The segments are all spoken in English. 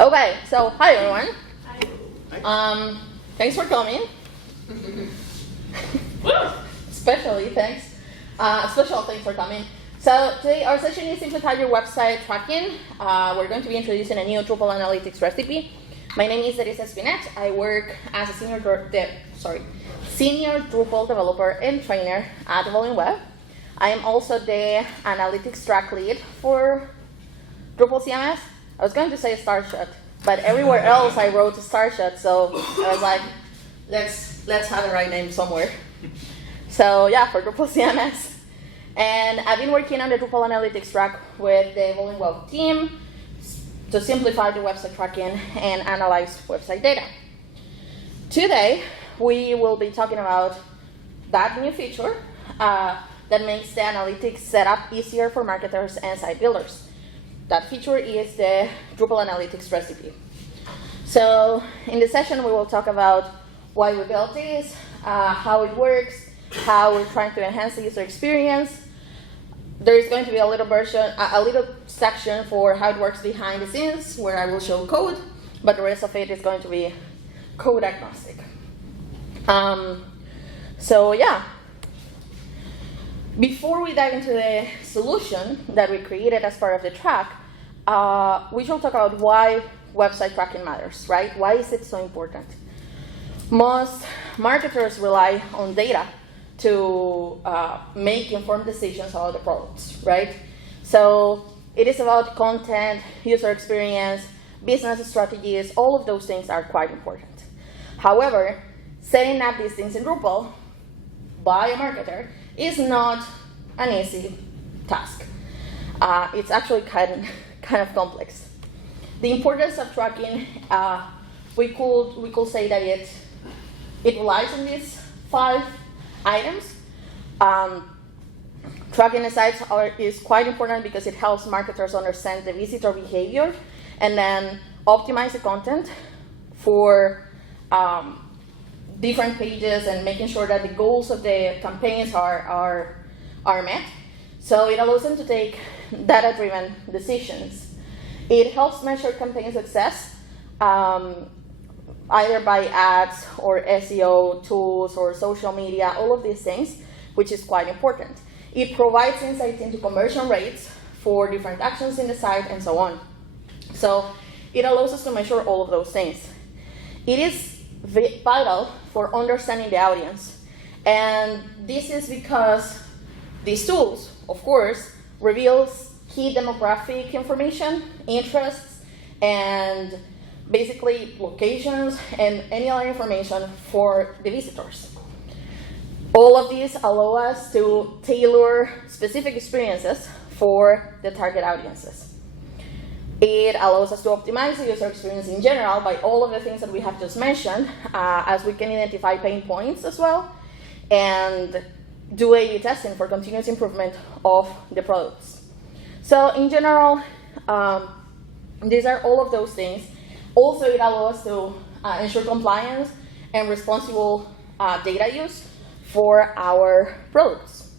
Okay, so hi everyone. Hi. Thanks for coming. Especially thanks. Special thanks for coming. So today our session is Simplify Your Website Tracking. We're going to be introducing a new Drupal analytics recipe. My name is Dharizza Espinach. I work as a senior Drupal developer and trainer at Volume Web. I am also the analytics track lead for Drupal CMS. I was going to say Starshot, but everywhere else I wrote Starshot, so I was like, let's have the right name somewhere. So yeah, for Drupal CMS. And I've been working on the Drupal analytics track with the Volume Web team to simplify the website tracking and analyze website data. Today, we will be talking about that new feature that makes the analytics setup easier for marketers and site builders. That feature is the Drupal analytics recipe. So in this session, we will talk about why we built this, how it works, how we're trying to enhance the user experience. There is going to be a little section for how it works behind the scenes, where I will show code, but the rest of it is going to be code agnostic. So yeah. Before we dive into the solution that we created as part of the track, we should talk about why website tracking matters, right? Why is it so important? Most marketers rely on data to make informed decisions about the products, right? So it is about content, user experience, business strategies, all of those things are quite important. However, setting up these things in Drupal by a marketer is not an easy task. It's actually kind of complex. The importance of tracking, we could say that it relies on these 5 items. Tracking the sites is quite important because it helps marketers understand the visitor behavior and then optimize the content for different pages and making sure that the goals of the campaigns are met. So it allows them to take data-driven decisions. It helps measure campaign success, either by ads or SEO tools or social media, all of these things, which is quite important. It provides insight into conversion rates for different actions in the site and so on. So it allows us to measure all of those things. It is vital for understanding the audience. And this is because these tools, of course, reveals key demographic information, interests, and basically locations and any other information for the visitors. All of these allow us to tailor specific experiences for the target audiences. It allows us to optimize the user experience in general by all of the things that we have just mentioned, as we can identify pain points as well, and do A/B testing for continuous improvement of the products. So in general, these are all of those things. Also, it allows us to ensure compliance and responsible data use for our products.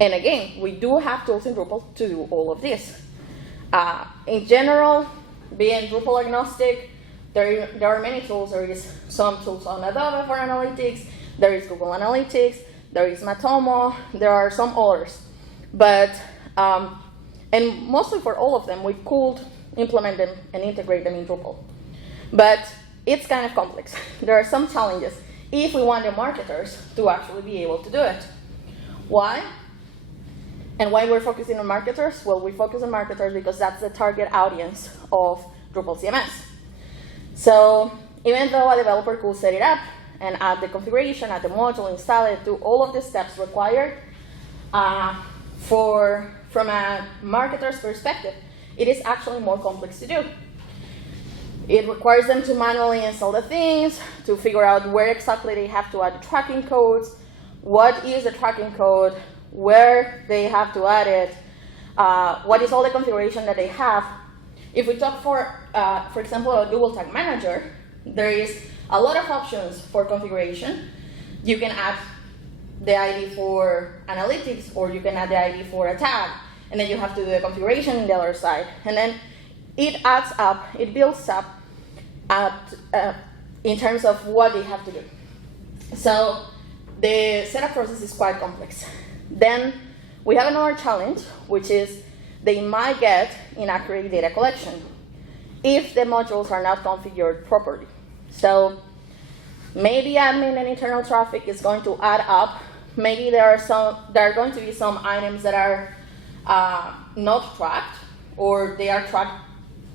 And again, we do have tools in Drupal to do all of this. In general, being Drupal agnostic, there are many tools. There is some tools on Adobe for analytics, there is Google Analytics, there is Matomo, there are some others. But, and mostly for all of them, we could implement them and integrate them in Drupal. But it's kind of complex. There are some challenges if we want the marketers to actually be able to do it. Why? And why we're focusing on marketers? Well, we focus on marketers because that's the target audience of Drupal CMS. So even though a developer could set it up and add the configuration, add the module, install it, do all of the steps required, from a marketer's perspective, it is actually more complex to do. It requires them to manually install the things, to figure out where exactly they have to add the tracking codes, what is the tracking code, where they have to add it, what is all the configuration that they have. If we talk for example, a Google Tag Manager, there is a lot of options for configuration. You can add the ID for analytics, or you can add the ID for a tag, and then you have to do the configuration in the other side. And then it adds up, it builds up in terms of what they have to do. So the setup process is quite complex. Then we have another challenge, which is they might get inaccurate data collection if the modules are not configured properly. So maybe admin and internal traffic is going to add up. Maybe there are going to be some items that are not tracked, or they are tracked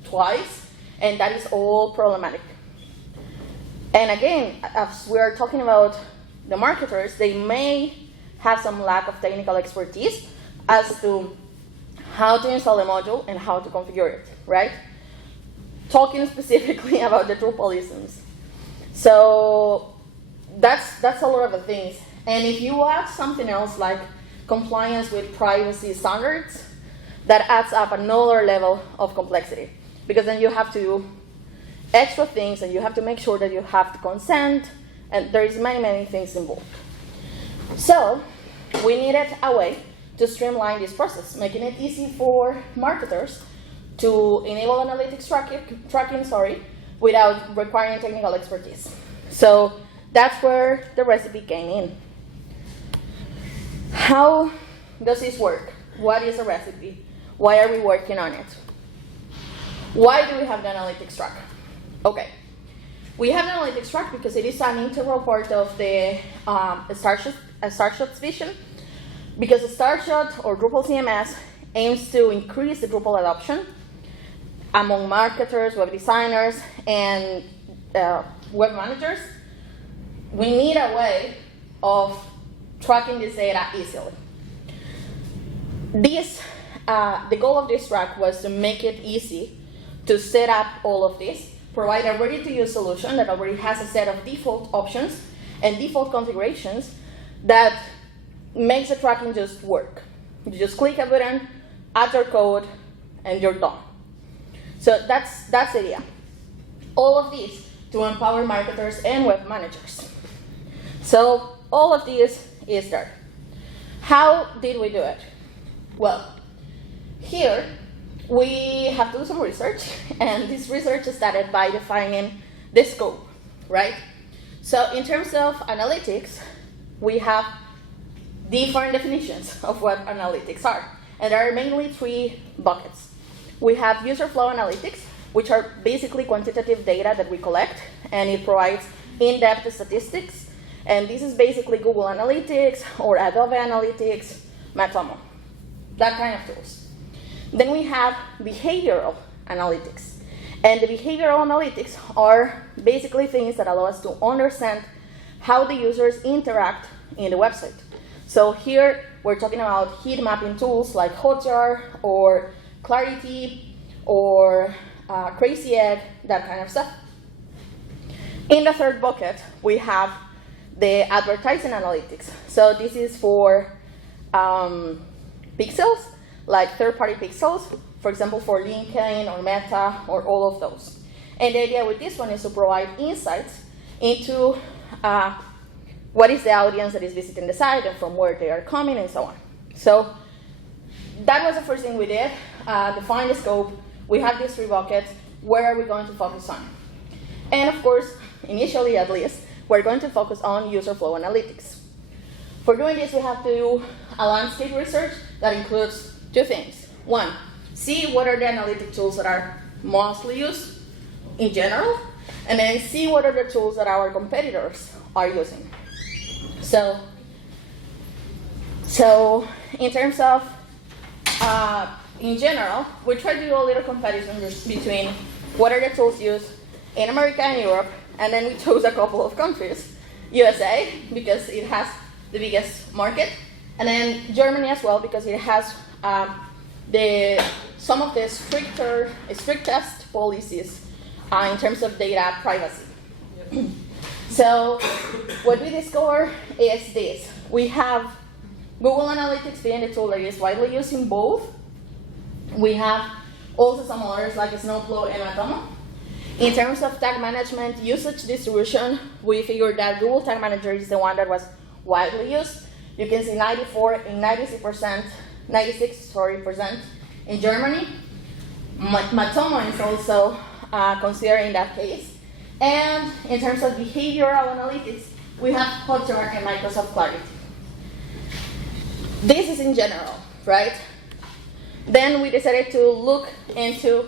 twice, and that is all problematic. And again, as we are talking about the marketers, they may have some lack of technical expertise as to how to install a module and how to configure it, right? Talking specifically about the Drupalisms. So that's a lot of the things. And if you add something else like compliance with privacy standards, that adds up another level of complexity. Because then you have to do extra things, and you have to make sure that you have to consent, and there is many things involved. So we needed a way to streamline this process, making it easy for marketers to enable analytics tracking, without requiring technical expertise. So that's where the recipe came in. How does this work? What is a recipe? Why are we working on it? Why do we have the analytics track? Okay, we have the analytics track because it is an integral part of the Starshot's vision. Because the Starshot or Drupal CMS aims to increase the Drupal adoption among marketers, web designers, and web managers, we need a way of tracking this data easily. The goal of this track was to make it easy to set up all of this, provide a ready-to-use solution that already has a set of default options and default configurations that makes the tracking just work. You just click a button, add your code, and you're done. So that's the idea. All of these to empower marketers and web managers. So all of this is there. How did we do it? Well, here we have to do some research, and this research started by defining the scope, right? So in terms of analytics, we have different definitions of what analytics are, and there are mainly 3 buckets. We have user flow analytics, which are basically quantitative data that we collect, and it provides in-depth statistics, and this is basically Google Analytics or Adobe Analytics, Matomo, that kind of tools. Then we have behavioral analytics, and the behavioral analytics are basically things that allow us to understand how the users interact in the website. So here we're talking about heat mapping tools like Hotjar or Clarity or Crazy Egg, that kind of stuff. In the third bucket, we have the advertising analytics. So this is for pixels, like third-party pixels, for example, for LinkedIn or Meta or all of those. And the idea with this one is to provide insights into what is the audience that is visiting the site and from where they are coming and so on. So that was the first thing we did, define the scope. We have these 3 buckets. Where are we going to focus on? And of course, initially at least, we're going to focus on user flow analytics. For doing this, we have to do a landscape research that includes 2 things. 1, see what are the analytic tools that are mostly used in general, and then see what are the tools that our competitors are using. So in terms of, in general, we try to do a little comparison between what are the tools used in America and Europe, and then we chose a couple of countries. USA, because it has the biggest market, and then Germany as well, because it has some of the strictest policies in terms of data privacy. So what we discover is this. We have Google Analytics being the tool that is widely used in both. We have also some others like Snowflow and Matomo. In terms of tag management usage distribution, we figured that Google Tag Manager is the one that was widely used. You can see 96% in Germany. Matomo is also considered in that case. And in terms of behavioral analytics, we have Hotjar and Microsoft Clarity. This is in general, right? Then we decided to look into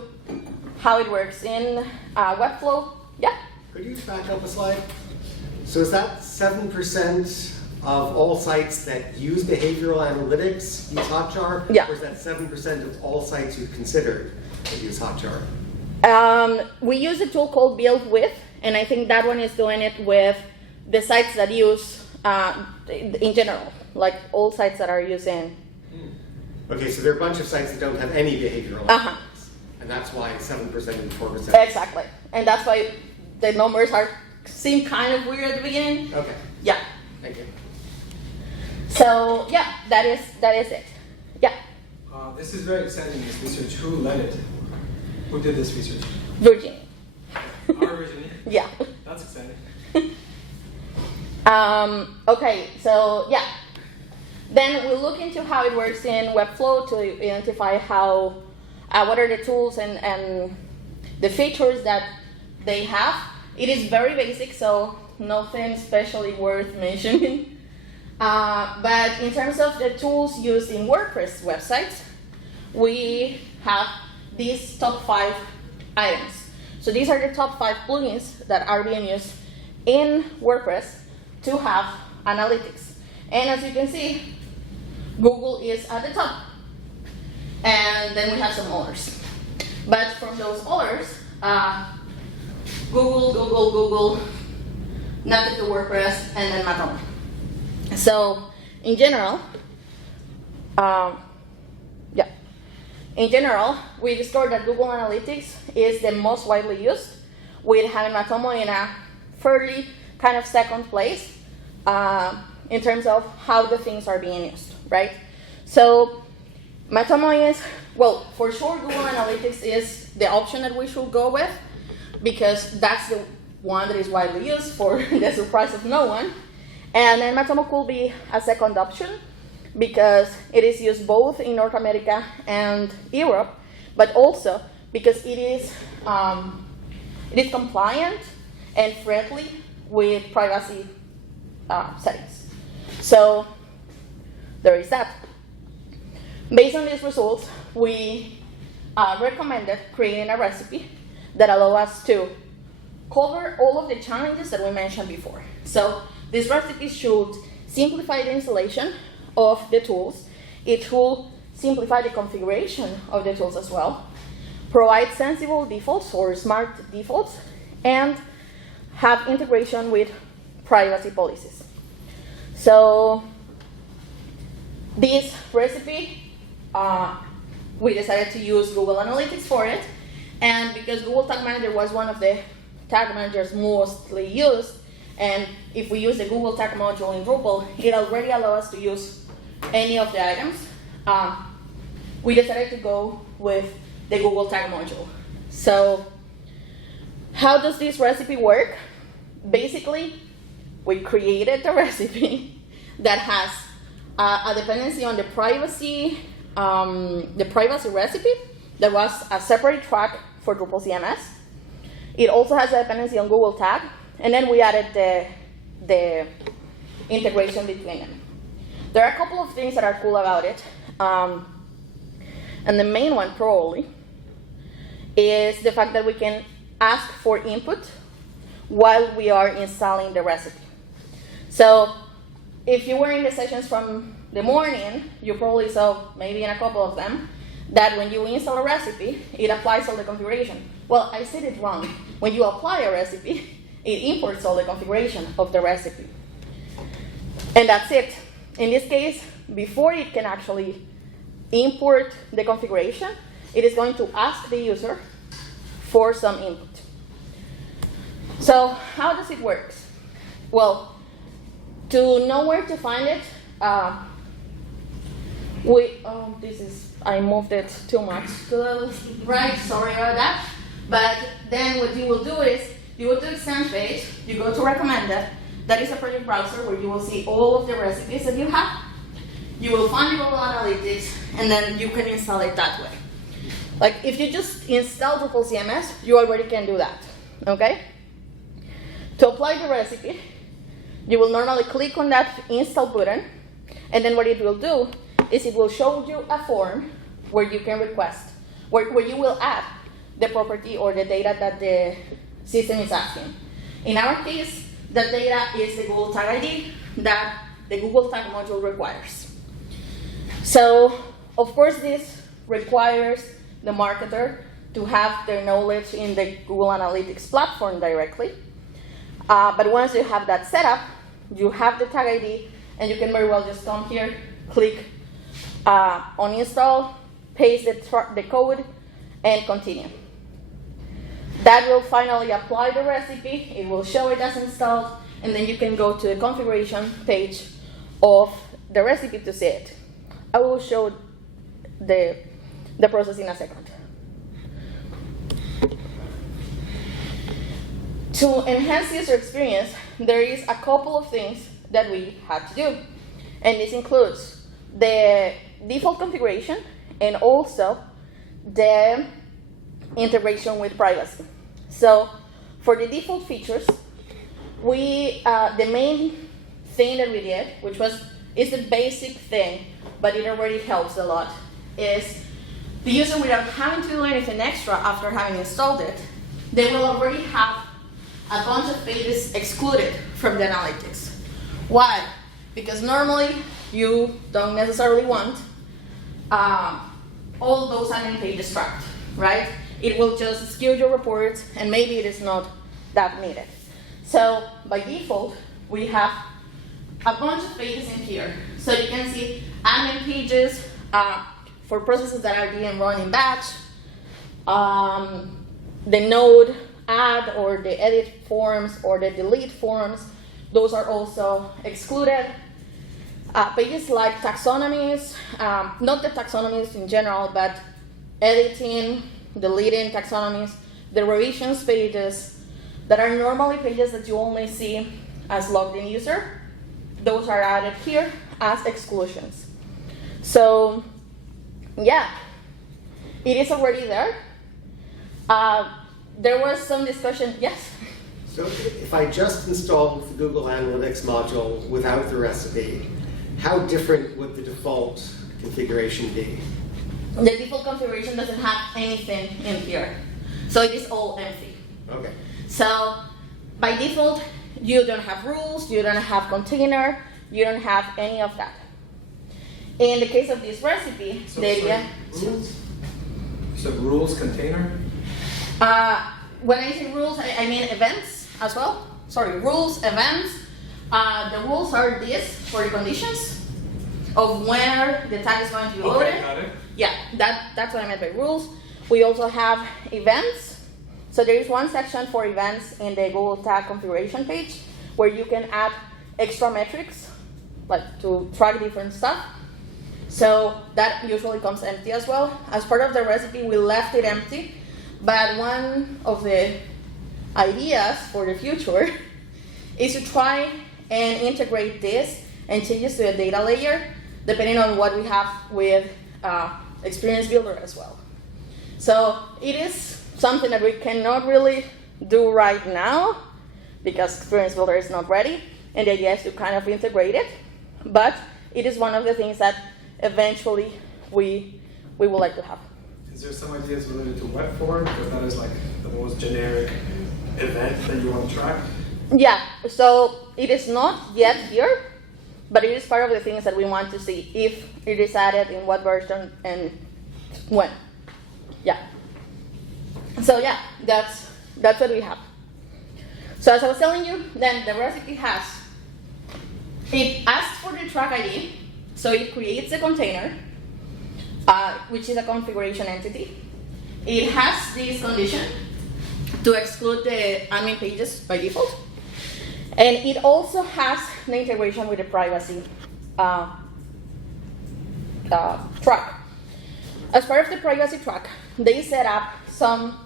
how it works in Webflow. Yeah? Could you back up a slide? So is that 7% of all sites that use behavioral analytics use Hotjar? Yeah. Or is that 7% of all sites you've considered that use Hotjar? We use a tool called Build With, and I think that one is doing it with the sites that use, in general, like all sites that are using. Okay, so there are a bunch of sites that don't have any behavioral analytics, and that's why it's 7% and 4%. Exactly, and that's why the numbers seem kind of weird at the beginning. Okay. Yeah. Thank you. So yeah, that is it. Yeah. This is very exciting, this research. Who led it? Who did this research? Virginia. Our Virginia? Yeah. That's exciting. Okay, so yeah. Then we look into how it works in Webflow to identify what are the tools and the features that they have. It is very basic, so nothing especially worth mentioning. But in terms of the tools used in WordPress websites, we have these top 5 items. So these are the top 5 plugins that are being used in WordPress to have analytics. And as you can see, Google is at the top. And then we have some others. But from those others, Google, Native to WordPress, and then Matomo. So in general, we discovered that Google Analytics is the most widely used, with having Matomo in a fairly kind of second place in terms of how the things are being used, right? So Matomo is, well, for sure Google Analytics is the option that we should go with, because that's the one that is widely used for the surprise of no one. And then Matomo could be a second option because it is used both in North America and Europe, but also because it is compliant and friendly with privacy settings. So there is that. Based on these results, we recommended creating a recipe that allows us to cover all of the challenges that we mentioned before. So this recipe should simplify the installation of the tools. It should simplify the configuration of the tools as well, provide sensible defaults or smart defaults, and have integration with privacy policies. So this recipe, we decided to use Google Analytics for it, and because Google Tag Manager was one of the tag managers mostly used, and if we use the Google Tag module in Drupal, it already allows us to use any of the items. We decided to go with the Google Tag module. So how does this recipe work? Basically, we created a recipe that has a dependency on the privacy recipe that was a separate track for Drupal CMS. It also has a dependency on Google Tag, and then we added the integration between them. There are a couple of things that are cool about it, and the main one probably is the fact that we can ask for input while we are installing the recipe. So if you were in the sessions from the morning, you probably saw, maybe in a couple of them, that when you install a recipe, it applies all the configuration. Well, I said it wrong. When you apply a recipe, it imports all the configuration of the recipe. And that's it. In this case, before it can actually import the configuration, it is going to ask the user for some input. So how does it work? Well, to know where to find it, I moved it too much to the right, sorry about that. But then what you will do is, you go to Extend page, you go to Recommended. That is a project browser where you will see all of the recipes that you have. You will find Google Analytics, and then you can install it that way. Like if you just install Drupal CMS, you already can do that, okay? To apply the recipe, you will normally click on that install button, and then what it will do is it will show you a form where you can request, where you will add the property or the data that the system is asking. In our case, the data is the Google Tag ID that the Google Tag module requires. So, of course, this requires the marketer to have their knowledge in the Google Analytics platform directly. But once you have that set up, you have the tag ID, and you can very well just come here, click on install, paste the code, and continue. That will finally apply the recipe. It will show it as installed, and then you can go to the configuration page of the recipe to see it. I will show the process in a second. To enhance user experience, there is a couple of things that we had to do. And this includes the default configuration and also the integration with privacy. So for the default features, the main thing that we did, which is the basic thing, but it already helps a lot, is the user, without having to do anything extra after having installed it, they will already have a bunch of pages excluded from the analytics. Why? Because normally you don't necessarily want all those admin pages tracked, right? It will just skew your reports, and maybe it is not that needed. So by default, we have a bunch of pages in here. So you can see admin pages for processes that are being run in batch, the node add or the edit forms or the delete forms, those are also excluded. Pages like taxonomies, not the taxonomies in general, but editing, deleting taxonomies, the revisions pages that are normally pages that you only see as logged in user, those are added here as exclusions. So yeah, it is already there. There was some discussion, yes? So if I just installed the Google Analytics module without the recipe, how different would the default configuration be? The default configuration doesn't have anything in here. So it is all empty. Okay. So by default, you don't have rules, you don't have container, you don't have any of that. In the case of this recipe, So, the idea... rules? So rules container? When I say rules, I mean events as well. Sorry, rules, events. The rules are this for the conditions of where the tag is going to be loaded. Okay, got it. Yeah, that's what I meant by rules. We also have events. So there is one section for events in the Google Tag configuration page where you can add extra metrics, like to track different stuff. So that usually comes empty as well. As part of the recipe, we left it empty. But one of the ideas for the future is to try and integrate this and changes to the data layer, depending on what we have with Experience Builder as well. So it is something that we cannot really do right now because Experience Builder is not ready, and the idea is to kind of integrate it. But it is one of the things that eventually we would like to have. Is there some ideas related to web form? Because that is like the most generic event that you want to track. Yeah, so it is not yet here, but it is part of the things that we want to see if it is added in what version and when. Yeah. So yeah, that's what we have. So as I was telling you, then the recipe it asks for the track ID, so it creates a container, which is a configuration entity. It has this condition to exclude the admin pages by default. And it also has the integration with the privacy track. As part of the privacy track, they set up some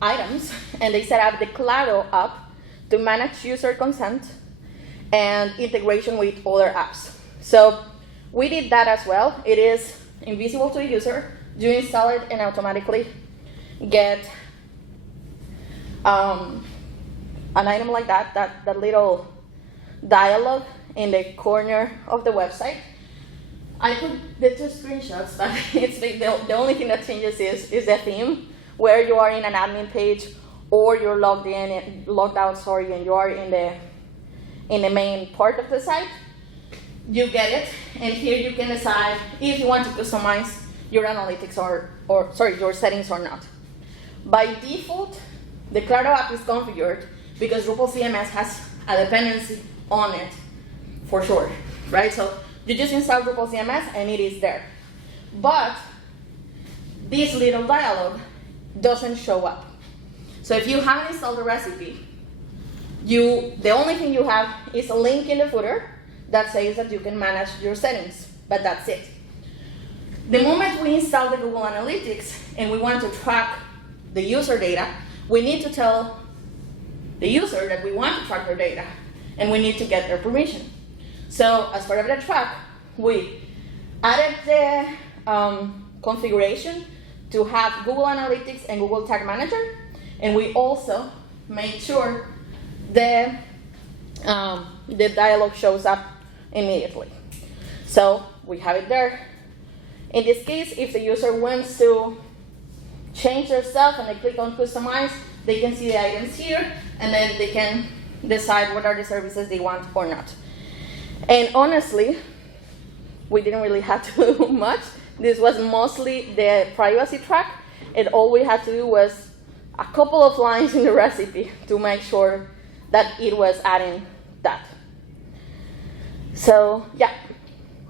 items, and they set up the Claro app to manage user consent and integration with other apps. So we did that as well. It is invisible to the user, you install it and automatically get an item like that little dialog in the corner of the website. I put the 2 screenshots. That it's the only thing that changes is the theme, where you are in an admin page or you're logged out, and you are in the main part of the site. You get it, and here you can decide if you want to customize your analytics or your settings or not. By default, the Claro app is configured because Drupal CMS has a dependency on it, for sure, right? So you just install Drupal CMS and it is there. But this little dialog doesn't show up. So if you haven't installed the recipe, the only thing you have is a link in the footer that says that you can manage your settings, but that's it. The moment we install the Google Analytics and we want to track the user data, we need to tell the user that we want to track their data, and we need to get their permission. So as part of the track, we added the configuration to have Google Analytics and Google Tag Manager, and we also made sure the dialog shows up immediately. So we have it there. In this case, if the user wants to change their stuff and they click on customize, they can see the items here, and then they can decide what are the services they want or not. And honestly, we didn't really have to do much. This was mostly the privacy track, and all we had to do was a couple of lines in the recipe to make sure that it was adding that. So yeah.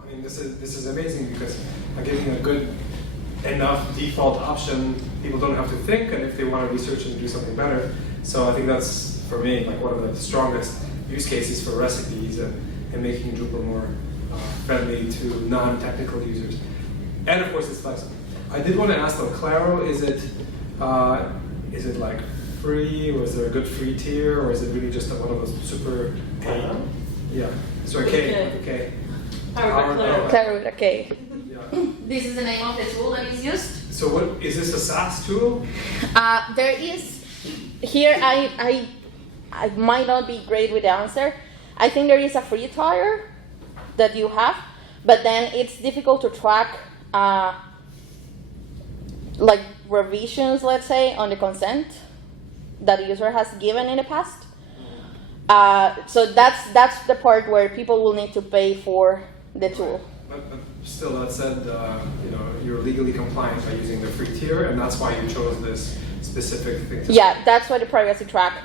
I mean, this is amazing because by giving a good enough default option, people don't have to think, and if they want to research and do something better. So I think that's, for me, like one of the strongest use cases for recipes and making Drupal more friendly to non-technical users. And of course, it's flexible. I did want to ask though, Claro, is it like free, or is there a good free tier, or is it really just one of those super paid? Yeah. Sorry, K. Claro with a K. Yeah. This is the name of the tool that is used. So what is this, a SaaS tool? There is here. I might not be great with the answer. I think there is a free tier that you have, but then it's difficult to track like revisions, let's say, on the consent that the user has given in the past. So that's the part where people will need to pay for the tool. But still, that said, you're legally compliant by using the free tier, and that's why you chose this specific thing. Yeah, that's why the privacy track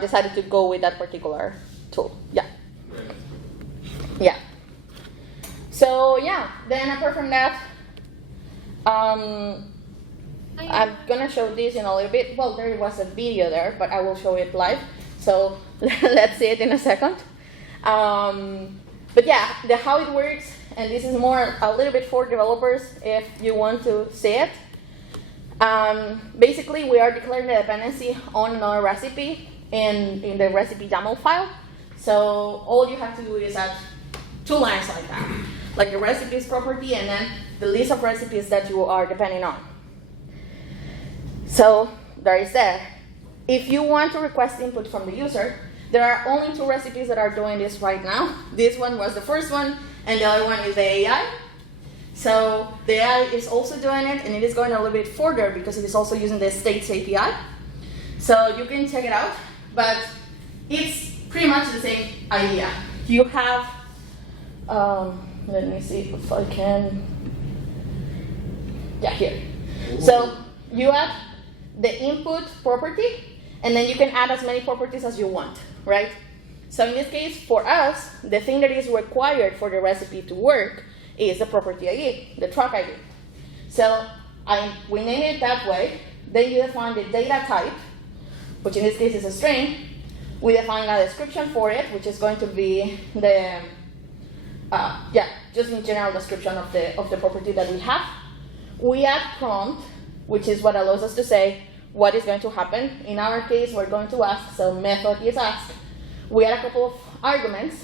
decided to go with that particular tool. Yeah. Right. Yeah. So yeah, then apart from that, I'm gonna show this in a little bit. Well, there was a video there, but I will show it live. So let's see it in a second. But yeah, how it works, and this is a little bit for developers if you want to see it. Basically, we are declaring the dependency on our recipe in the recipe YAML file. So all you have to do is add 2 lines like that, like the recipes property and then the list of recipes that you are depending on. So there is that. If you want to request input from the user, there are only 2 recipes that are doing this right now. This one was the first one, and the other one is the AI. So the AI is also doing it, and it is going a little bit further because it is also using the states API. So you can check it out, but it's pretty much the same idea. You have, let me see if I can, yeah, here. Ooh. So you have the input property, and then you can add as many properties as you want, right? So in this case, for us, the thing that is required for the recipe to work is the property ID, the track ID. So we name it that way. Then you define the data type, which in this case is a string. We define a description for it, which is going to be the, just in general description of the property that we have. We add prompt, which is what allows us to say what is going to happen. In our case, we're going to ask, so method is ask. We add a couple of arguments.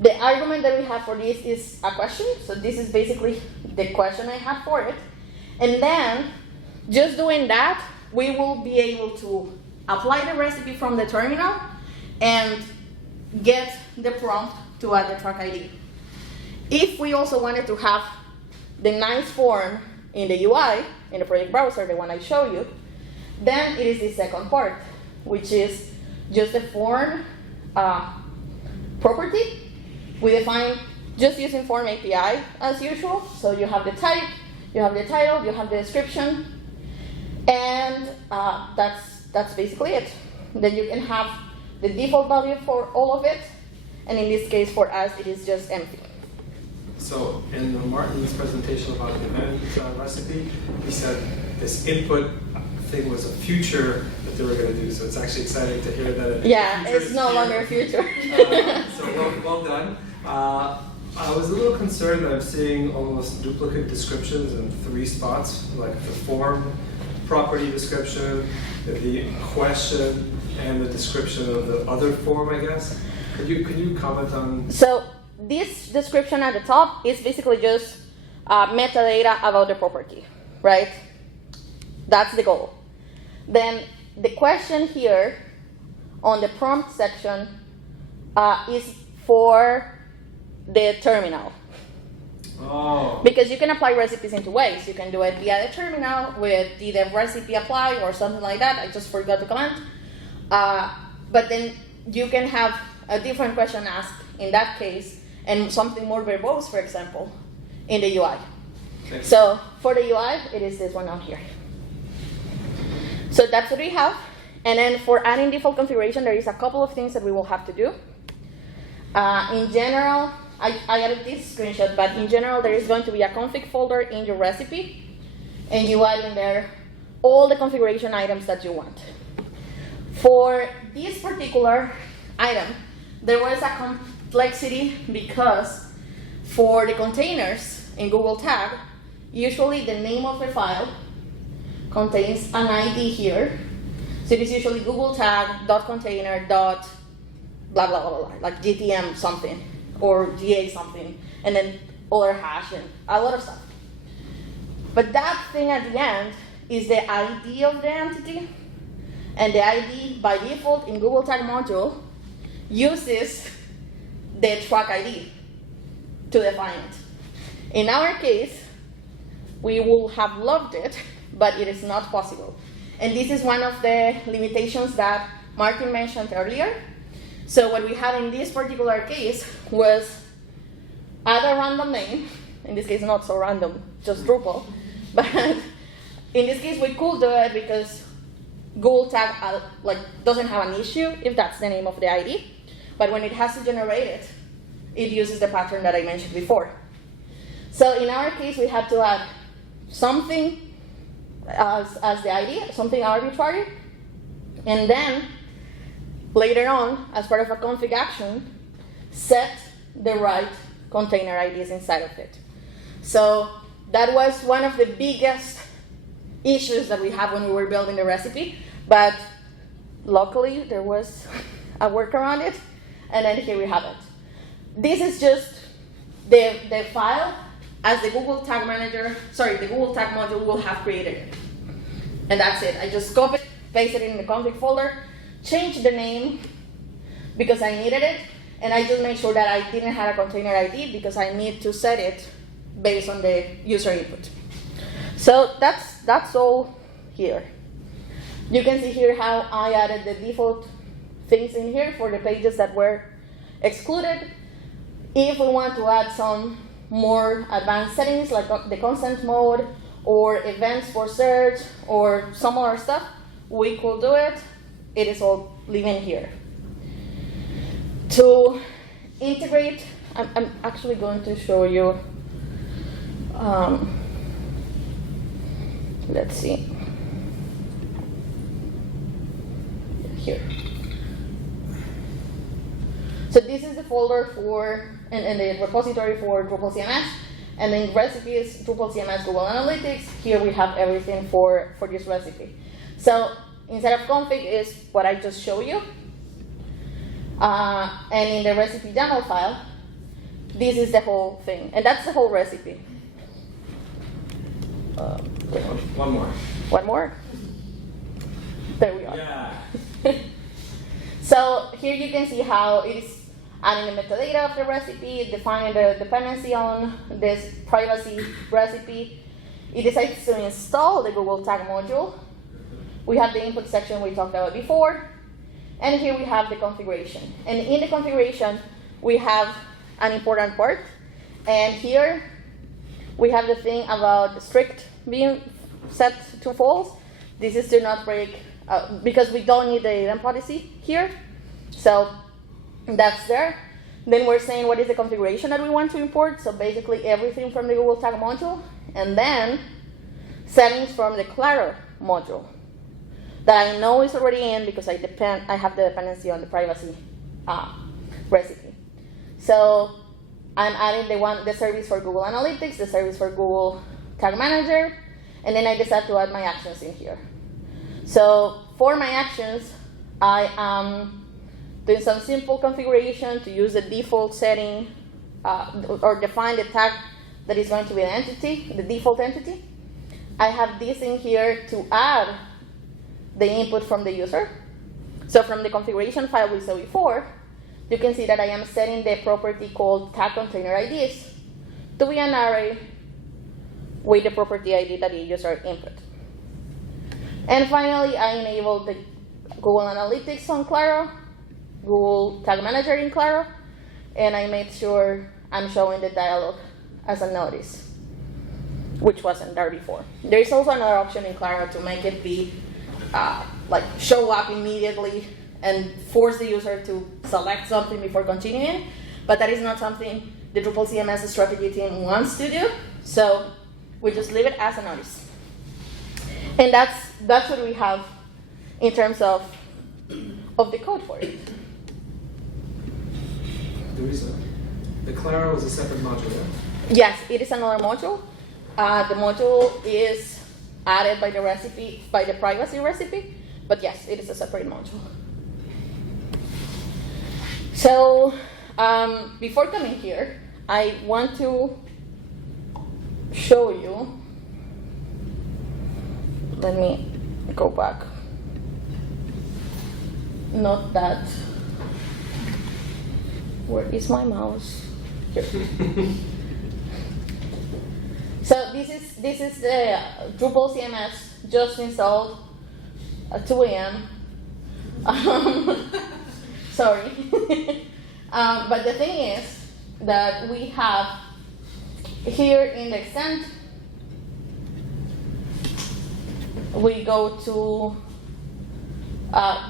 The argument that we have for this is a question. So this is basically the question I have for it. And then, just doing that, we will be able to apply the recipe from the terminal and get the prompt to add the track ID. If we also wanted to have the nice form in the UI, in the project browser, the one I show you, then it is the second part, which is just the form property. We define just using form API as usual. So you have the type, you have the title, you have the description, and that's basically it. Then you can have the default value for all of it, and in this case for us it is just empty. So in Martin's presentation about the event recipe, he said this input thing was a future that they were going to do. So it's actually exciting to hear that. Yeah, it's no longer a future. So well done. I was a little concerned that I'm seeing almost duplicate descriptions in 3 spots, like the form property description, the question, and the description of the other form, I guess. Could you comment on? So this description at the top is basically just metadata about the property, right? That's the goal. Then the question here on the prompt section is for the terminal. Oh. Because you can apply recipes in 2 ways. You can do it via the terminal with the dev recipe apply or something like that. I just forgot to comment. But then you can have a different question asked in that case and something more verbose, for example, in the UI. So for the UI, it is this one out here. So that's what we have. And then for adding default configuration, there is a couple of things that we will have to do. In general, I added this screenshot, but in general, there is going to be a config folder in your recipe, and you add in there all the configuration items that you want. For this particular item, there was a complexity because for the containers in Google Tag, usually the name of the file contains an ID here. So it is usually Google Tag.container. Blah, blah, blah, blah, like GTM something or GA something, and then other hash and a lot of stuff. But that thing at the end is the ID of the entity, and the ID by default in Google Tag module uses the track ID to define it. In our case, we will have loved it, but it is not possible. And this is one of the limitations that Martin mentioned earlier. So what we had in this particular case was add a random name, in this case not so random, just Drupal, but in this case we could do it because Google Tag doesn't have an issue if that's the name of the ID, but when it has to generate it, it uses the pattern that I mentioned before. So in our case we had to add something as the ID, something arbitrary, and then later on, as part of a config action, set the right container IDs inside of it. So that was one of the biggest issues that we had when we were building the recipe, but luckily there was a workaround it, and then here we have it. This is just the file as the Google Tag Manager, the Google Tag module will have created it. And that's it. I just copied, pasted it in the config folder, changed the name because I needed it, and I just made sure that I didn't have a container ID because I need to set it based on the user input. So that's all here. You can see here how I added the default things in here for the pages that were excluded. If we want to add some more advanced settings like the consent mode or events for search or some other stuff, we could do it. It is all living here. To integrate, I'm actually going to show you, let's see, here. So this is the folder for, and the repository for Drupal CMS, and then recipes, Drupal CMS, Google Analytics. Here we have everything for this recipe. So instead of config is what I just showed you. And in the recipe YAML file, this is the whole thing. And that's the whole recipe. One more. One more. There we are. Yeah. So here you can see how it is adding the metadata of the recipe, defining the dependency on this privacy recipe. It decides to install the Google Tag module. We have the input section we talked about before. And here we have the configuration. And in the configuration, we have an important part. And here we have the thing about strict being set to false. This is to not break, because we don't need the idem policy here. So that's there. Then we're saying what is the configuration that we want to import. So basically everything from the Google Tag module. And then settings from the Claro module that I know is already in because I have the dependency on the privacy recipe. So I'm adding the service for Google Analytics, the service for Google Tag Manager, and then I decide to add my actions in here. So for my actions, I am doing some simple configuration to use the default setting or define the tag that is going to be the entity, the default entity. I have this in here to add the input from the user. So from the configuration file we saw before, you can see that I am setting the property called tag container IDs to be an array with the property ID that the user input. And finally, I enabled the Google Analytics on Claro, Google Tag Manager in Claro, and I made sure I'm showing the dialog as a notice, which wasn't there before. There is also another option in Claro to make it be like show up immediately and force the user to select something before continuing, but that is not something the Drupal CMS strategy team wants to do, so we just leave it as a notice. And that's what we have in terms of the code for it. Dharizza, the Claro is a separate module, yeah? Yes, it is another module. The module is added by the recipe, by the privacy recipe, but yes, it is a separate module. So before coming here, I want to show you. Let me go back. Not that. Where is my mouse? Here. So this is the Drupal CMS just installed at 2 a.m. Sorry. But the thing is that we have here in the extent, we go to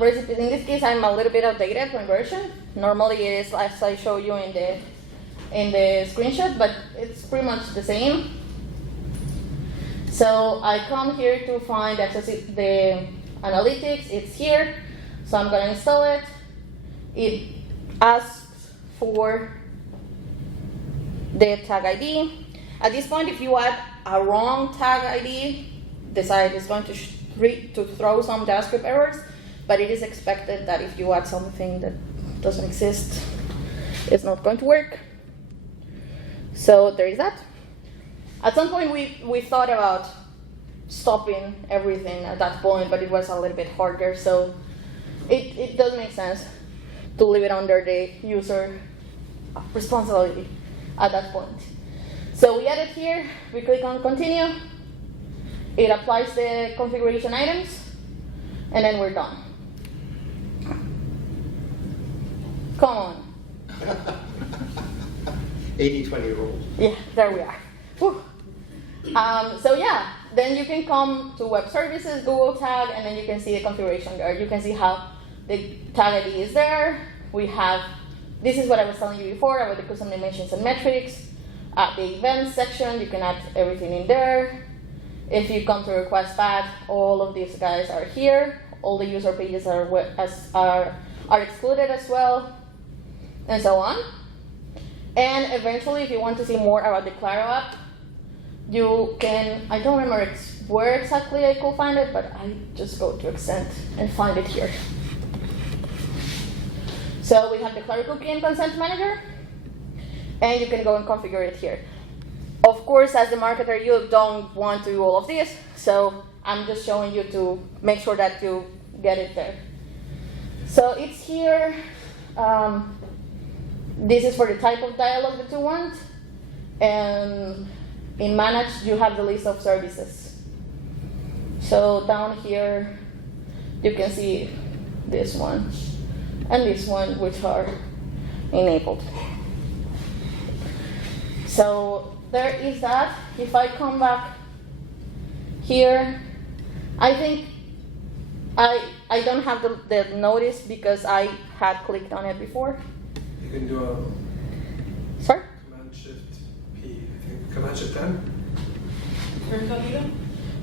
recipes. In this case, I'm a little bit outdated conversion. Normally it is as I show you in the screenshot, but it's pretty much the same. So I come here to find the analytics. It's here, so I'm going to install it. It asks for the tag ID. At this point, if you add a wrong tag ID, the site is going to throw some JavaScript errors, but it is expected that if you add something that doesn't exist, it's not going to work. So there is that. At some point, we thought about stopping everything at that point, but it was a little bit harder, so it does make sense to leave it under the user responsibility at that point. So we add it here, we click on continue, it applies the configuration items, and then we're done. Come on. 80-20 rule. Yeah, there we are. Whew. So yeah, then you can come to Web Services, Google Tag, and then you can see the configuration there. You can see how the tag ID is there. We have, this is what I was telling you before about the custom dimensions and metrics. The events section, you can add everything in there. If you come to request path, all of these guys are here. All the user pages are excluded as well, and so on. And eventually, if you want to see more about the Claro app, you can, I don't remember where exactly I could find it, but I just go to extent and find it here. So we have the Claro cookie and consent manager, and you can go and configure it here. Of course, as the marketer, you don't want to do all of this, so I'm just showing you to make sure that you get it there. So it's here. This is for the type of dialogue that you want. And in Manage, you have the list of services. So down here, you can see this one and this one, which are enabled. So there is that. If I come back here, I think I don't have the notice because I had clicked on it before. You can do a Sorry? Command-Shift-P, I think. Command-Shift-N?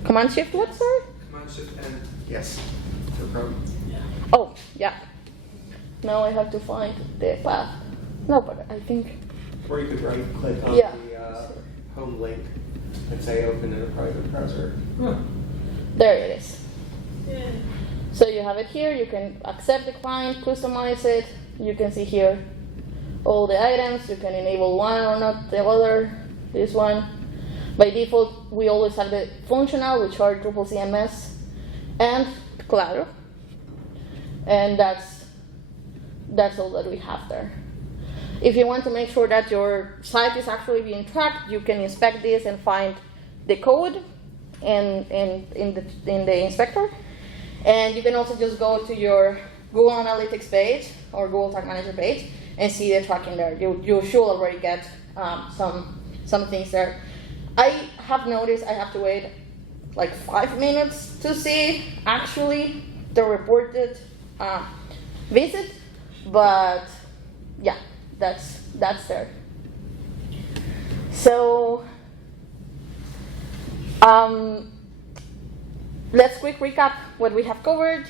Command-Shift what, sorry? Command-Shift-N. Yes. No problem. Oh, yeah. Now I have to find the path. No, but I think. Or you could right click on Yeah. the home link and say open in a private browser. Huh. There it is. So you have it here. You can accept the client, customize it. You can see here all the items. You can enable one or not the other. This one. By default, we always have the functional, which are Drupal CMS and Claro. And that's all that we have there. If you want to make sure that your site is actually being tracked, you can inspect this and find the code in the inspector. And you can also just go to your Google Analytics page or Google Tag Manager page and see the tracking there. You should already get some things there. I have noticed I have to wait like 5 minutes to see actually the reported visit, but yeah, that's there. So let's quick recap what we have covered.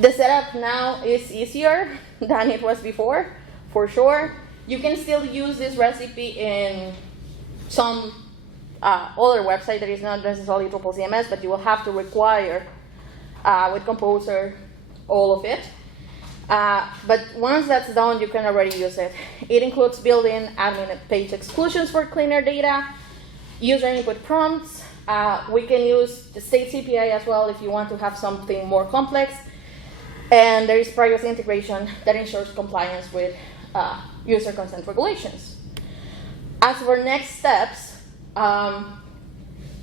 The setup now is easier than it was before, for sure. You can still use this recipe in some other website that is not necessarily Drupal CMS, but you will have to require with Composer all of it. But once that's done, you can already use it. It includes built-in admin page exclusions for cleaner data, user input prompts. We can use the state CPI as well if you want to have something more complex. And there is privacy integration that ensures compliance with user consent regulations. As for next steps,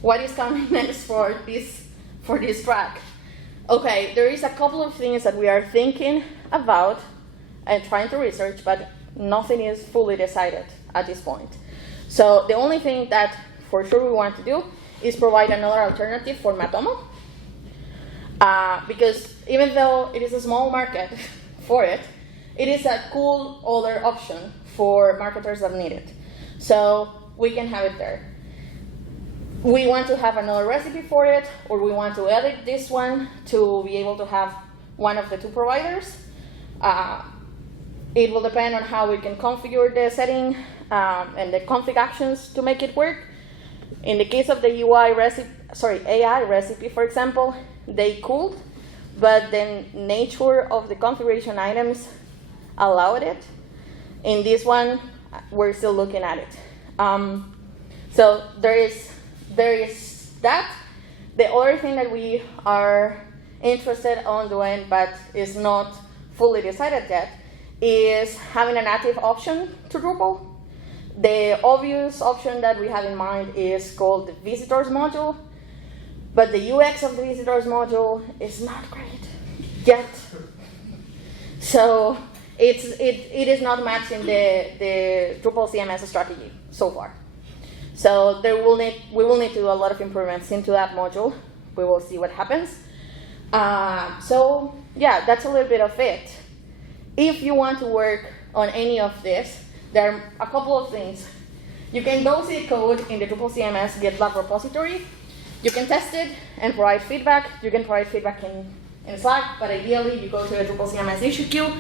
what is coming next for this track? Okay, there is a couple of things that we are thinking about and trying to research, but nothing is fully decided at this point. So the only thing that for sure we want to do is provide another alternative for Matomo. Because even though it is a small market for it, it is a cool other option for marketers that need it. So we can have it there. We want to have another recipe for it, or we want to edit this one to be able to have one of the two providers. It will depend on how we can configure the setting and the config actions to make it work. In the case of the AI recipe, for example, they could, but the nature of the configuration items allowed it. In this one, we're still looking at it. So there is that. The other thing that we are interested on doing, but is not fully decided yet, is having a native option to Drupal. The obvious option that we have in mind is called the visitors module, but the UX of the visitors module is not great yet. So it is not matching the Drupal CMS strategy so far. So we will need to do a lot of improvements into that module. We will see what happens. So yeah, that's a little bit of it. If you want to work on any of this, there are a couple of things. You can go see code in the Drupal CMS GitLab repository. You can test it and provide feedback. You can provide feedback in Slack, but ideally you go to the Drupal CMS issue queue.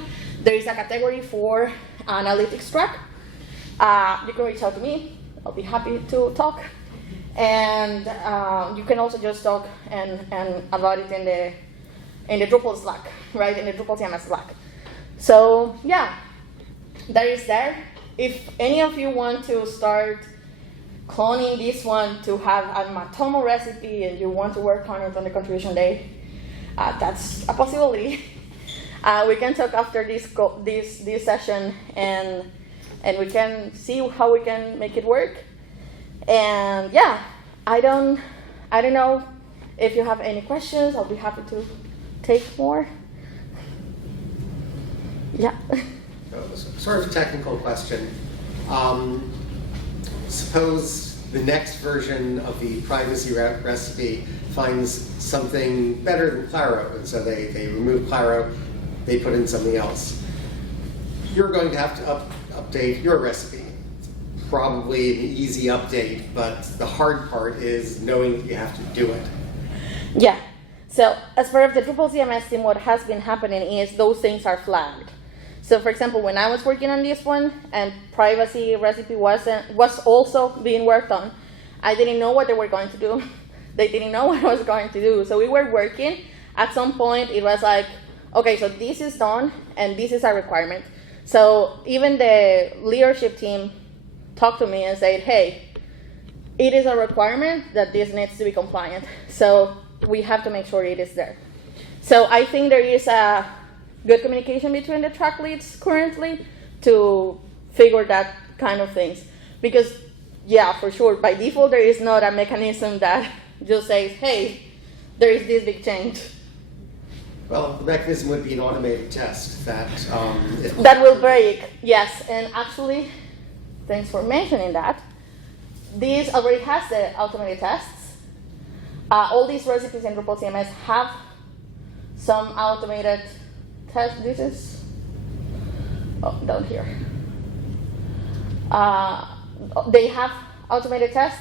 There is a category for analytics track. You can reach out to me. I'll be happy to talk. And you can also just talk and about it in the Drupal Slack, right? In the Drupal CMS Slack. So yeah, that is there. If any of you want to start cloning this one to have a Matomo recipe and you want to work on it on the contribution day, that's a possibility. We can talk after this session and we can see how we can make it work. And yeah, I don't know if you have any questions. I'll be happy to take more. Yeah. Sort of a technical question. Suppose the next version of the privacy recipe finds something better than Claro, and so they remove Claro, they put in something else. You're going to have to update your recipe. Probably an easy update, but the hard part is knowing that you have to do it. Yeah. So as part of the Drupal CMS team, what has been happening is those things are flagged. So for example, when I was working on this one and privacy recipe was also being worked on, I didn't know what they were going to do. They didn't know what I was going to do. So we were working. At some point, it was like, okay, so this is done, and this is our requirement. So even the leadership team talked to me and said, hey, it is a requirement that this needs to be compliant. So we have to make sure it is there. So I think there is a good communication between the track leads currently to figure that kind of things. Because, yeah, for sure, by default, there is not a mechanism that just says, hey, there is this big change. Well, the mechanism would be an automated test that that will break, yes. And actually, thanks for mentioning that. This already has the automated tests. All these recipes in Drupal CMS have some automated tests. This is down here. They have automated tests.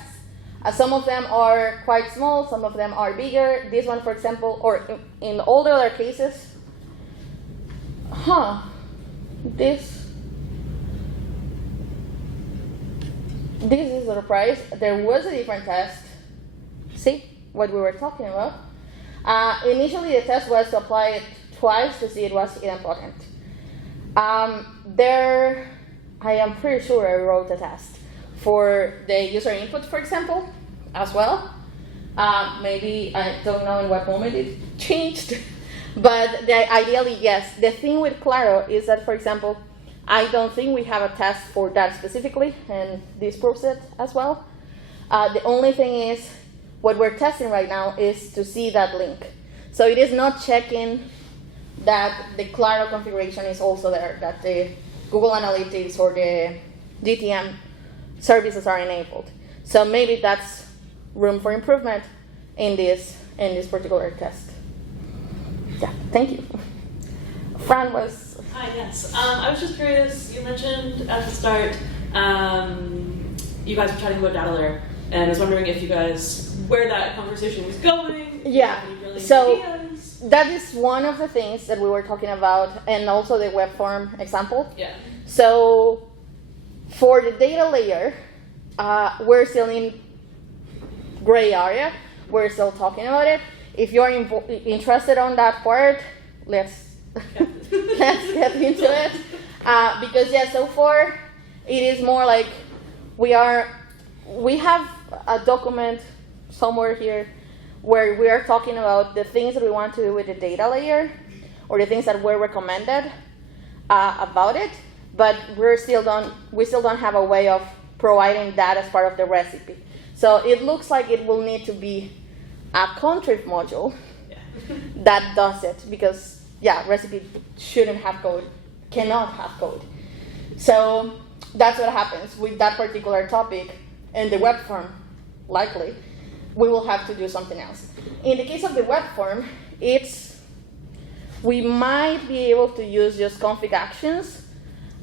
Some of them are quite small, some of them are bigger. This one, for example, or in all the other cases, this is a surprise. There was a different test. See what we were talking about? Initially, the test was to apply it twice to see it was idempotent. There, I am pretty sure I wrote a test for the user input, for example, as well. Maybe, I don't know in what moment it changed, but ideally, yes. The thing with Claro is that, for example, I don't think we have a test for that specifically, and this proves it as well. The only thing is, what we're testing right now is to see that link. So it is not checking that the Claro configuration is also there, that the Google Analytics or the GTM services are enabled. So maybe that's room for improvement in this particular test. Yeah, thank you. Fran was. Hi, yes. I was just curious, you mentioned at the start you guys were chatting about data layer, and I was wondering if you guys, where that conversation was going. Yeah, so that is one of the things that we were talking about, and also the web form example. Yeah. So for the data layer, we're still in gray area. We're still talking about it. If you're interested on that part, let's get into it. Because yeah, so far it is more like we have a document somewhere here where we are talking about the things that we want to do with the data layer, or the things that were recommended about it. But we still don't have a way of providing that as part of the recipe. So it looks like it will need to be a contrib module that does it, because yeah, recipe shouldn't have code, cannot have code. So that's what happens with that particular topic in the web form. Likely, we will have to do something else. In the case of the web form, we might be able to use just config actions.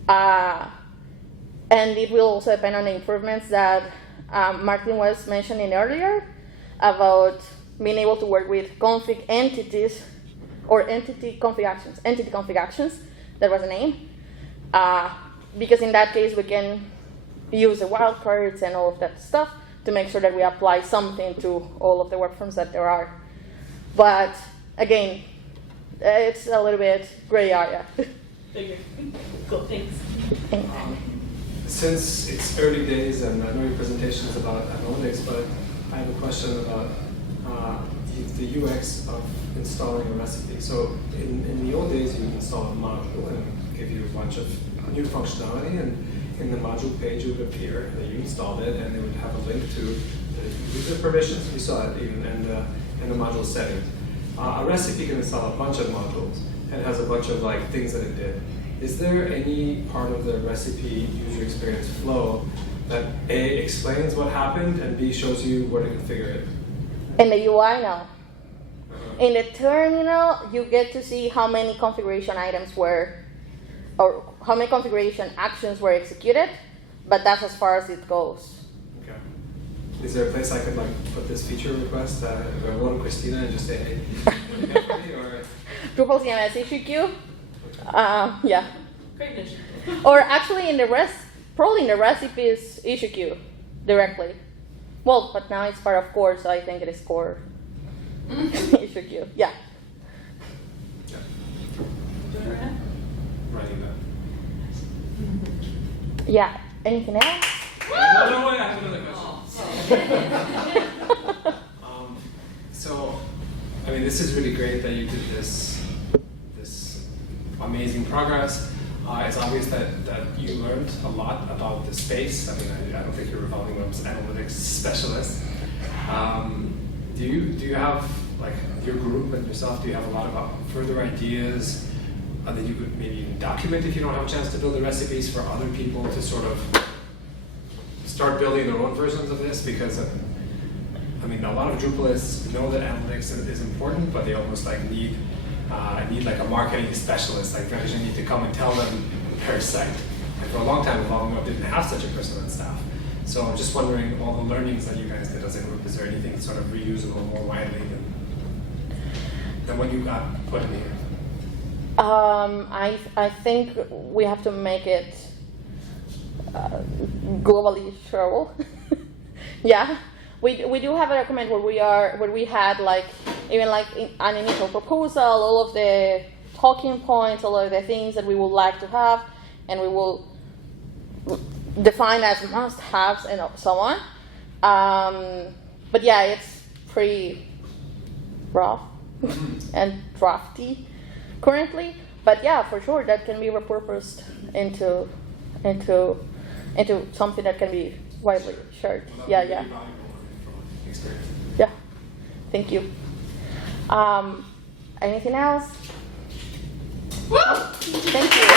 And it will also depend on the improvements that Martin was mentioning earlier about being able to work with config entities or entity config actions, that was the name. Because in that case, we can use the wildcards and all of that stuff to make sure that we apply something to all of the web forms that there are. But again, it's a little bit gray area. Figure. Cool, thanks. since it's early days, and I know your presentation is about analytics, but I have a question about the UX of installing a recipe. So in the old days, you would install a module and give you a bunch of new functionality, and in the module page it would appear that you installed it, and it would have a link to the user permissions, we saw it even, and the module settings. A recipe can install a bunch of modules and has a bunch of like things that it did. Is there any part of the recipe user experience flow that A, explains what happened, and B, shows you where to configure it? In the UI now. In the terminal, you get to see how many configuration items were, or how many configuration actions were executed, but that's as far as it goes. Okay. Is there a place I could like put this feature request? If I go to Christina and just say, hey, can you get for me, or? Drupal CMS issue queue. Yeah. Great mission. Or actually probably in the recipes issue queue directly. Well, but now it's part of core, so I think it is core issue queue. Yeah. Yeah. Do you want Writing that. Yeah. Anything else? No, wait, I have another question. So, I mean, this is really great that you did this amazing progress. It's obvious that you learned a lot about the space. I mean, I don't think you're revolving around analytics specialist. Do you have, like, your group and yourself, do you have a lot of further ideas that you could maybe even document if you don't have a chance to build the recipes for other people to sort of start building their own versions of this? Because, I mean, a lot of Drupalists know that analytics is important, but they almost like need like a marketing specialist, like they need to come and tell them per site. And for a long time, Evolving Web didn't have such a person on staff. So I'm just wondering, all the learnings that you guys did as a group, is there anything sort of reusable more widely than what you got put in here? I think we have to make it globally shareable. Yeah, we do have a document where we had like even like an initial proposal, all of the talking points, all of the things that we would like to have, and we will define as must-haves and so on. But yeah, it's pretty rough and drafty currently. But yeah, for sure, that can be repurposed into something that can be widely shared. Well, Yeah, that would yeah. be valuable from experience. Yeah. Thank you. Anything else? Woo! Thank you.